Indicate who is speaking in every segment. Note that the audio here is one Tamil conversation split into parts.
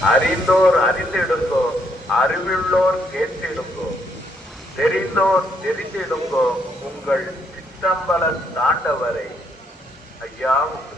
Speaker 1: அறிந்தோர் அறிந்திடுங்கோ அறிவுள்ளோர் கேட்டிடுங்கோ. தெரிந்தோர் தெரிந்திடுங்கோ உங்கள் சித்தம்பல தாண்டவரை. ஐயா
Speaker 2: ஐயா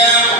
Speaker 3: Yeah.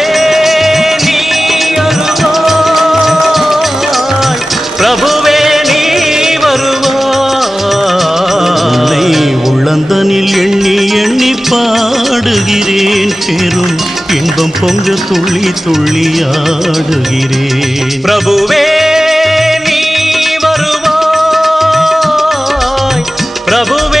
Speaker 3: இன்பம் பொங்க துள்ளி துள்ளி ஆடுகிறேன்
Speaker 4: பிரபுவே நீ வருவாய். பிரபுவே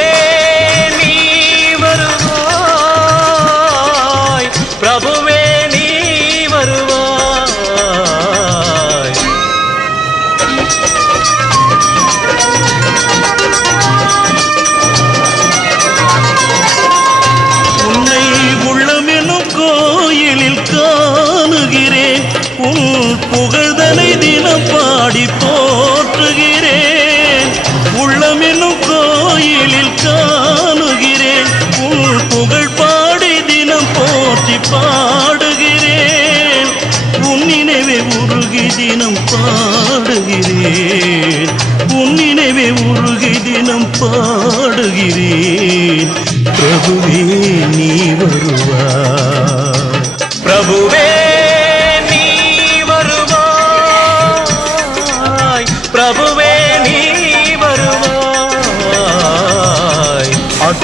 Speaker 3: புகழ்தனை பாடி போற்றுகிறேன் உள்ளமெனும் கோயிலில் காணுகிறேன். உன் புகழ் பாடி தினம் போற்றி பாடுகிறேன். உன் நினைவே உருகி தினம் பாடுகிறேன். உன் நினைவே உருகி தினம் பாடுகிறேன்.